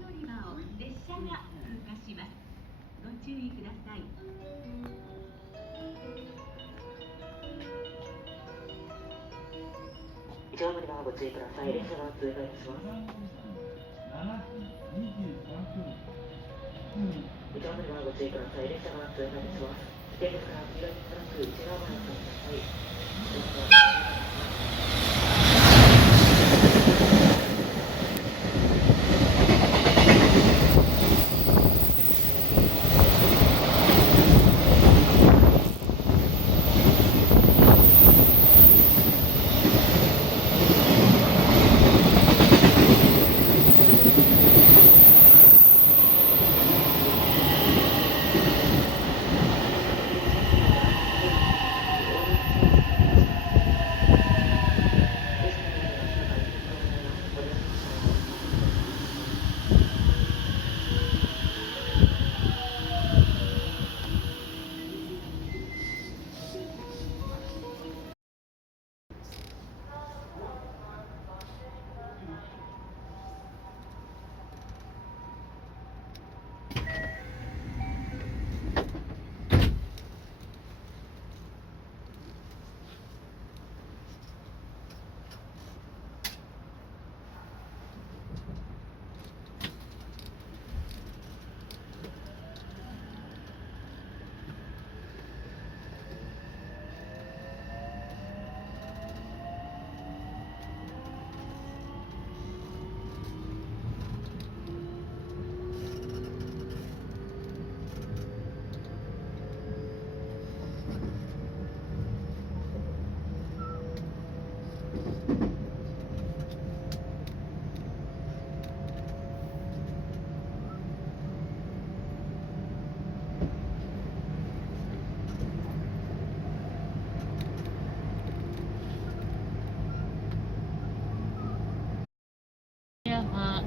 乗り場を列車が通過します。ご注意ください。一番乗り場をご注意ください。列車が通過いたします。一番乗り場をご注意ください。列車が通過いたします。電車から黄色いトラック内側までお進みください。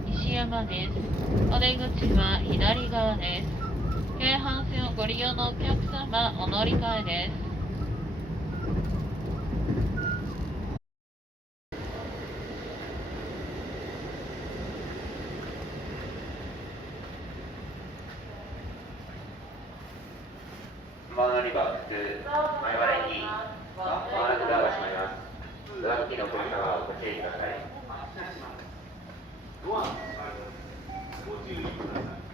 西山です。お出口は左側です。京阪線をご利用のお客様、お乗り換えです。まもなく前原駅、まもなくドアが閉まります。ドア付近のお客様はご注意ください。ドアご注意ください。